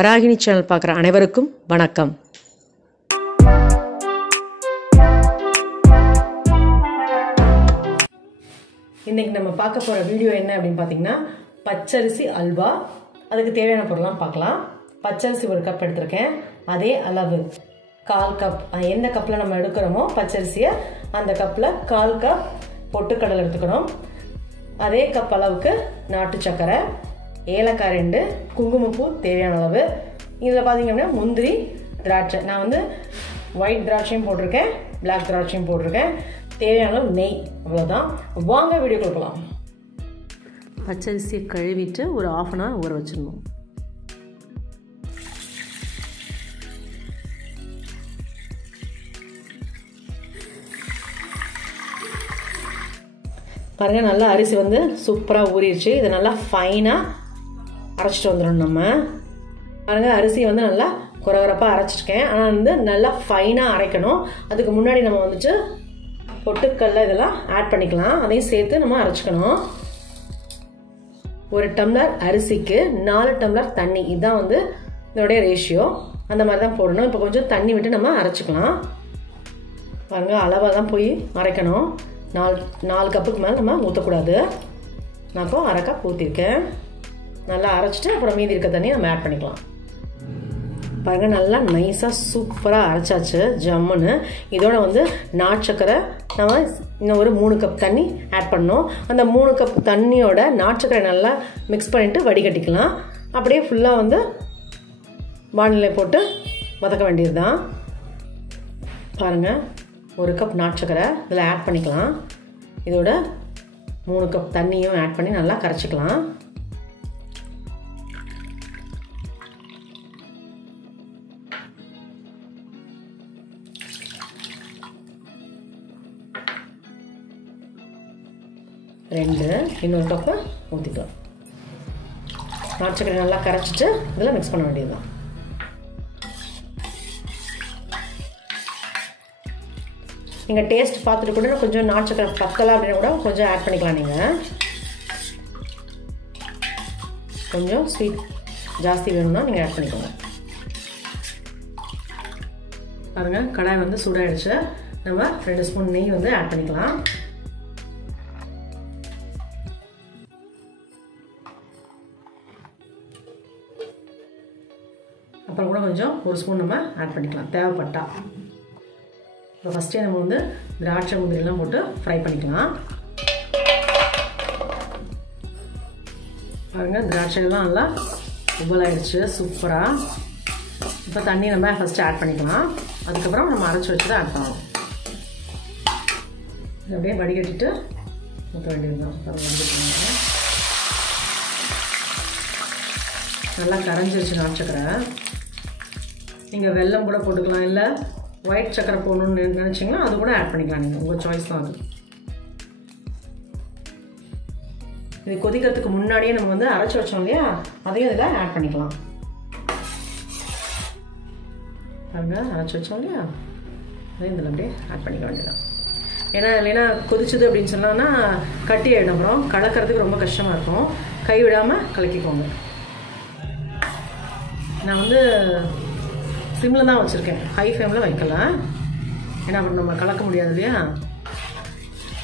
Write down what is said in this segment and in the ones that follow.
Varahini channel பார்க்குற அனைவருக்கும் வணக்கம். இன்றைக்கி நம்ம பார்க்க போகிற வீடியோ என்ன அப்படின்னு பார்த்தீங்கன்னா, பச்சரிசி அல்வா. அதுக்கு தேவையான பொருள்லாம் பார்க்கலாம். பச்சரிசி 1 கப் எடுத்திருக்கேன். அதே அளவு 1/4 கப், எந்த கப்பில் நம்ம எடுக்கிறோமோ பச்சரிசியை அந்த கப்பில் 1/4 கப் பொட்டுக்கடலை எடுத்துக்கணும். அதே கப் அளவுக்கு நாட்டு சர்க்கரை, ஏலக்காய் 2, குங்குமப்பூ தேவையான அளவு. இதில் பார்த்தீங்க அப்படின்னா முந்திரி, திராட்சை. நான் வந்து ஒயிட் திராட்சையும் போட்டிருக்கேன், பிளாக் திராட்சையும் போட்டிருக்கேன். தேவையான அளவு நெய். அவ்வளோதான். வாங்க வீடியோ கொடுக்கலாம். பச்சரிசியை கழுவிட்டு ஒரு 1/2 அன் ஹவர் ஊற வச்சிடணும். பாருங்கள், நல்லா அரிசி வந்து சூப்பராக ஊறிடுச்சு. இதை நல்லா ஃபைனாக அரைச்சிட்டு வந்துடணும். நம்ம பாருங்கள், அரிசியை வந்து நல்லா குறகுறப்பாக அரைச்சிருக்கேன். ஆனால் வந்து நல்லா ஃபைனாக அரைக்கணும். அதுக்கு முன்னாடி நம்ம வந்துட்டு பொட்டுக்கல்ல இதெல்லாம் ஆட் பண்ணிக்கலாம். அதையும் சேர்த்து நம்ம அரைச்சிக்கணும். 1 டம்ளர் அரிசிக்கு 4 டம்ளர் தண்ணி. இதுதான் வந்து இதோடைய ரேஷியோ. அந்த மாதிரி தான் போடணும். இப்போ கொஞ்சம் தண்ணி விட்டு நம்ம அரைச்சிக்கலாம். பாருங்கள், அளவாக தான் போய் அரைக்கணும். 4 கப்புக்கு மேலே நம்ம ஊற்றக்கூடாது. நான் இப்போ 1/2 கப் ஊற்றிருக்கேன். நல்லா அரைச்சிட்டு அப்புறம் மீதி இருக்க தண்ணி நம்ம ஆட் பண்ணிக்கலாம். பாருங்கள், நல்லா நைஸாக சூப்பராக அரைச்சாச்சு, ஜம்முன்னு. இதோட வந்து நாட்டு சக்கரை நம்ம இன்னும் ஒரு 3 கப் தண்ணி ஆட் பண்ணோம். அந்த 3 கப் தண்ணியோட நாட்டு சக்கரை நல்லா மிக்ஸ் பண்ணிவிட்டு வடிகட்டிக்கலாம். அப்படியே ஃபுல்லாக வந்து வானிலை போட்டு வதக்க வேண்டியது தான். பாருங்கள், 1 கப் நாட்டு சக்கரை இதில் ஆட் பண்ணிக்கலாம். இதோட 3 கப் தண்ணியும் ஆட் பண்ணி நல்லா கரைச்சிக்கலாம். இன்னொரு கப்பு ஊற்றிக்கலாம். நாட்டு சக்கரை நல்லா கரைச்சிட்டு இதில் மிக்ஸ் பண்ண வேண்டியது தான். நீங்கள் டேஸ்ட் பார்த்துட்டு கூட கொஞ்சம் நாட்டு சக்கரை பத்தலை அப்படின்னு கூட கொஞ்சம் ஆட் பண்ணிக்கலாம். நீங்கள் கொஞ்சம் ஸ்வீட் ஜாஸ்தி வேணும்னா நீங்கள் ஆட் பண்ணிக்கோங்க. பாருங்கள், கடாய் வந்து சூடாயிடுச்சு. நம்ம 2 ஸ்பூன் நெய் வந்து ஆட் பண்ணிக்கலாம். அப்புறம் கூட கொஞ்சம் 1 ஸ்பூன் நம்ம ஆட் பண்ணிக்கலாம் தேவைப்பட்டா. இப்போ ஃபஸ்ட்டே நம்ம வந்து திராட்சை முந்திரியெல்லாம் போட்டு ஃப்ரை பண்ணிக்கலாம். பாருங்கள், திராட்சைலாம் நல்லா உபலாயிடுச்சு சூப்பராக. இப்போ தண்ணி நம்ம ஃபஸ்ட்டு ஆட் பண்ணிக்கலாம். அதுக்கப்புறம் நம்ம அரைச்சி வச்சு தான் ஆட் பண்ணணும். இது அப்படியே வடிகட்டிட்டு ஊற்ற வேண்டியது தான். நல்லா கரைஞ்சிருச்சு நாட்டு சக்கரை. நீங்கள் வெல்லம் கூட போட்டுக்கலாம், இல்லை ஒயிட் சக்கரை போடணும்னு நினச்சிங்கன்னா அது கூட ஆட் பண்ணிக்கலாம். நீங்கள் உங்கள் சாய்ஸ் தான் அது. இது கொதிக்கிறதுக்கு முன்னாடியே நம்ம வந்து அரைச்சி வச்சோம் இல்லையா, அதையும் இதில் ஆட் பண்ணிக்கலாம். பாருங்கள், அரைச்சி வச்சோம் இல்லையா, அதையும் இதில் அப்படியே ஆட் பண்ணிக்க வேண்டியதான். ஏன்னா இல்லைன்னா கொதிச்சுது அப்படின்னு சொன்னோன்னா கட்டி ஆகிடும். அப்புறம் கலக்கிறதுக்கு ரொம்ப கஷ்டமாக இருக்கும். கை விடாமல் கலக்கிக்கோங்க. நான் வந்து சிம்மில் தான் வச்சுருக்கேன், ஹை ஃப்ளேமில் வைக்கலாம். ஏன்னா அப்புறம் நம்ம கலக்க முடியாது இல்லையா.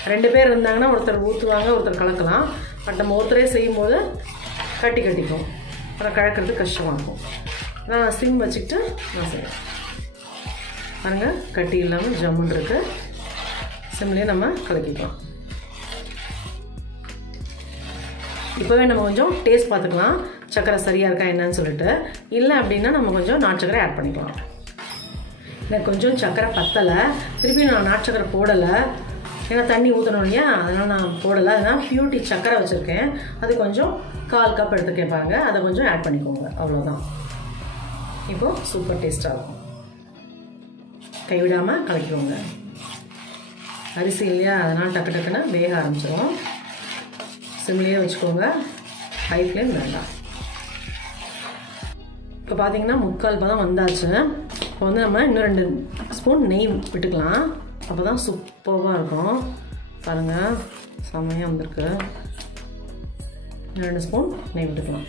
2 பேர் இருந்தாங்கன்னா ஒருத்தர் ஊற்றுவாங்க, ஒருத்தர் கலக்கலாம். பட் நம்ம ஒருத்தரே செய்யும்போது கட்டிக்கும். அப்புறம் கலக்கிறது கஷ்டமாக இருக்கும். நான் சிம் வச்சுக்கிட்டு நான் செய்வேன். பாருங்கள், கட்டி இல்லாமல் ஜம்முன்னு இருக்குது. சிம்லேயே நம்ம கலக்கிக்கலாம். இப்போவே நம்ம கொஞ்சம் டேஸ்ட் பார்த்துக்கலாம், சக்கரை சரியாக இருக்கா என்னன்னு சொல்லிட்டு. இல்லை அப்படின்னா நம்ம கொஞ்சம் நாட்டு சக்கரை ஆட் பண்ணிக்கலாம். எனக்கு கொஞ்சம் சக்கரை பத்தலை, திருப்பி நான் நாட்டு சக்கரை போடலை. ஏன்னா தண்ணி ஊற்றணும் இல்லையா, அதனால் நான் போடலை. அதனால் பியூட்டி சக்கரை வச்சுருக்கேன். அது கொஞ்சம் 1/4 கப் எடுத்துருக்கேன். பாருங்கள், அதை கொஞ்சம் ஆட் பண்ணிக்கோங்க. அவ்வளோதான். இப்போது சூப்பர் டேஸ்ட்டாக இருக்கும். கைவிடாமல் கலக்கிக்கோங்க. அரிசி இல்லையா, அதனால் டக்குன்னு வேக ஆரம்பிச்சிடும். சிம்லேயே வச்சுக்கோங்க, ஹை ஃப்ளேம் வேண்டாம். இப்போ பார்த்தீங்கன்னா 3/4 பதம் வந்தாச்சு. இப்போ வந்து நம்ம இன்னும் 2 ஸ்பூன் நெய் விட்டுக்கலாம். அப்போ தான் சூப்பராக இருக்கும். பாருங்கள், செம்மையாக வந்திருக்கு. 2 ஸ்பூன் நெய் விட்டுக்கலாம்.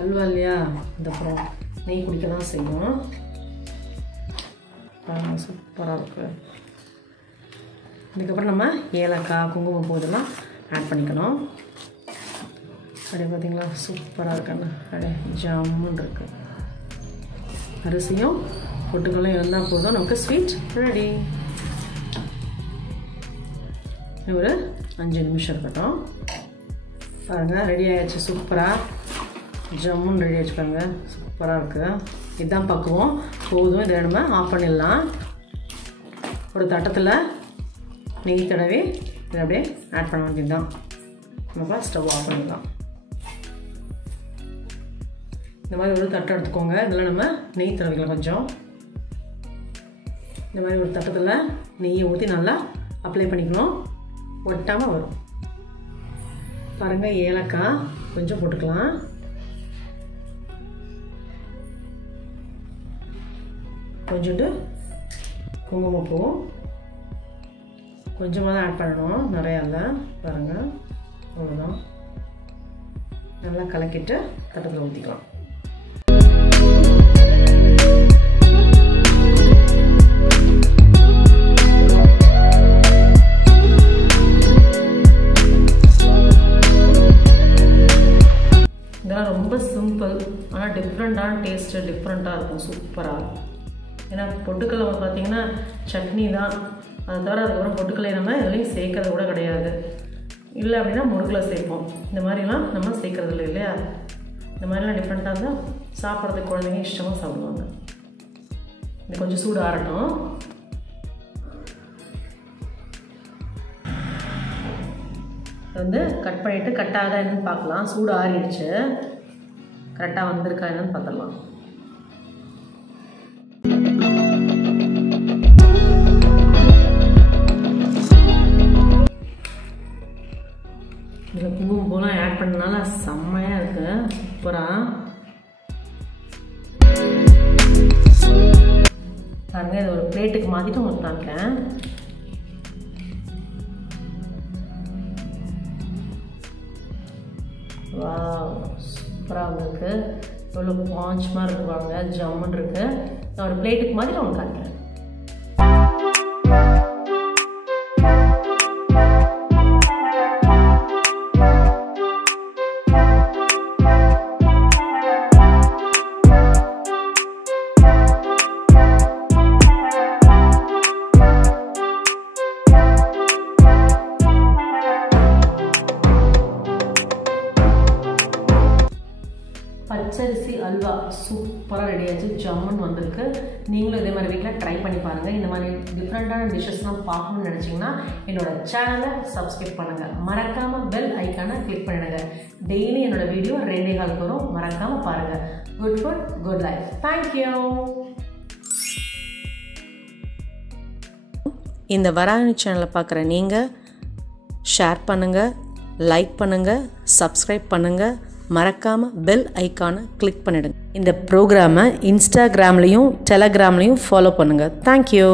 அல்வா இல்லையா, இந்த அப்புறம் நெய் குடிக்க தான் செய்யும். சூப்பராக இருக்குது. இதுக்கப்புறம் நம்ம ஏலக்காய், குங்குமப்பூ இதெல்லாம் ஆட் பண்ணிக்கணும். அப்படியே பார்த்தீங்களா சூப்பராக இருக்குன்னு, அப்படியே ஜம்முன்னு இருக்குது. அரிசியும் பொட்டுக்கல்லும் இருந்தால் போதும், நமக்கு ஸ்வீட் ரெடி. ஒரு 5 நிமிஷம் இருக்கட்டும். பாருங்கள் ரெடி ஆகிடுச்சு. சூப்பராக ஜம்முன்னு ரெடி ஆகிடுச்சு பாருங்கள். சூப்பராக இருக்குது. இதுதான் பக்குவம். போதும். இதை நம்ம ஆஃப் பண்ணிடலாம். ஒரு தட்டத்தில் நெய் தடவி இதை அப்படியே ஆட் பண்ண வேண்டியது தான். நம்ம ஸ்டவ் ஆஃப் பண்ணிடலாம். இந்த மாதிரி ஒரு தட்டை எடுத்துக்கோங்க. இதில் நம்ம நெய் தடவிக்கலாம். கொஞ்சம் இந்த மாதிரி ஒரு தட்டத்தில் நெய்யை ஊற்றி நல்லா அப்ளை பண்ணிக்கணும். ஒட்டாமல் வரும். பாருங்கள் ஏலக்காய் கொஞ்சம் போட்டுக்கலாம். கொஞ்சோண்டு குங்குமப்பூ கொஞ்சமாக தான் ஆட் பண்ணணும், நிறையா இல்லை. பாருங்கள் அவ்வளோதான். நல்லா கலக்கிட்டு தட்டத்தில் ஊற்றிக்கலாம். இதெல்லாம் ரொம்ப சிம்பிள், ஆனால் டிஃப்ரெண்ட்டான டேஸ்ட்டு டிஃப்ரெண்ட்டாக இருக்கும். சூப்பராக. ஏன்னா பொட்டுக்கல்லை பார்த்தீங்கன்னா சட்னி தான், அதை தவிர அதுக்கப்புறம் பொட்டுக்கல்லை நம்ம எதுலையும் சேர்க்கறது கூட கிடையாது. இல்லை அப்படின்னா முறுக்கில் சேர்ப்போம். இந்த மாதிரிலாம் நம்ம சேர்க்கறது இல்லை இல்லையா. இந்த மாதிரிலாம் டிஃப்ரெண்ட்டாக இருந்தால் சாப்பிட்றதுக்கு குழந்தைங்க இஷ்டமாக சாப்பிடுவாங்க. இது கொஞ்சம் சூடு ஆறட்டும். வந்து கட் பண்ணிவிட்டு கட் ஆகுதா என்னன்னு பார்க்கலாம். சூடு ஆறிடுச்சு, கரெக்டாக வந்திருக்கா என்னன்னு பார்த்துடலாம். இதில் குங்குமப்பூலாம் ஆட் பண்ணனால செம்மையாக இருக்குது. சூப்பராக பாருங்க. இதை ஒரு பிளேட்டுக்கு மாற்றிட்டு உங்களுக்கு காமிக்கிறேன். வா சூப்பராக வந்துருக்கு. எவ்வளோ பாஞ்ச் மாதிரி இருக்குவாங்க, ஜம்முன்னு இருக்குது. நான் ஒரு பிளேட்டுக்கு மாதிரி நான் காட்டுறேன். பச்சரிசி அல்வா சூப்பராக ரெடி ஆச்சு, ஜம்முன்னு வந்திருக்கு. நீங்களும் இதே மாதிரி வீட்டில் ட்ரை பண்ணி பாருங்கள். இந்த மாதிரி டிஃப்ரெண்ட்டான டிஷ்ஷஸ்லாம் பார்க்கணும்னு நினச்சிங்கன்னா என்னோடய சேனலை சப்ஸ்கிரைப் பண்ணுங்கள். மறக்காமல் பெல் ஐக்கானை கிளிக் பண்ணிடுங்க. டெய்லி என்னோடய வீடியோ 2:15 வரும். மறக்காமல் பாருங்கள். Good food good life. Thank you. இந்த வராகினி சேனலை பார்க்குற நீங்கள் ஷேர் பண்ணுங்கள், லைக் பண்ணுங்கள், சப்ஸ்கிரைப் பண்ணுங்கள். மறக்காமல் பெல் ஐக்கானை கிளிக் பண்ணிடுங்க. இந்த ப்ரோக்ராமை இன்ஸ்டாகிராம்லேயும் டெலகிராம்லேயும் ஃபாலோ பண்ணுங்கள். தேங்க்யூ.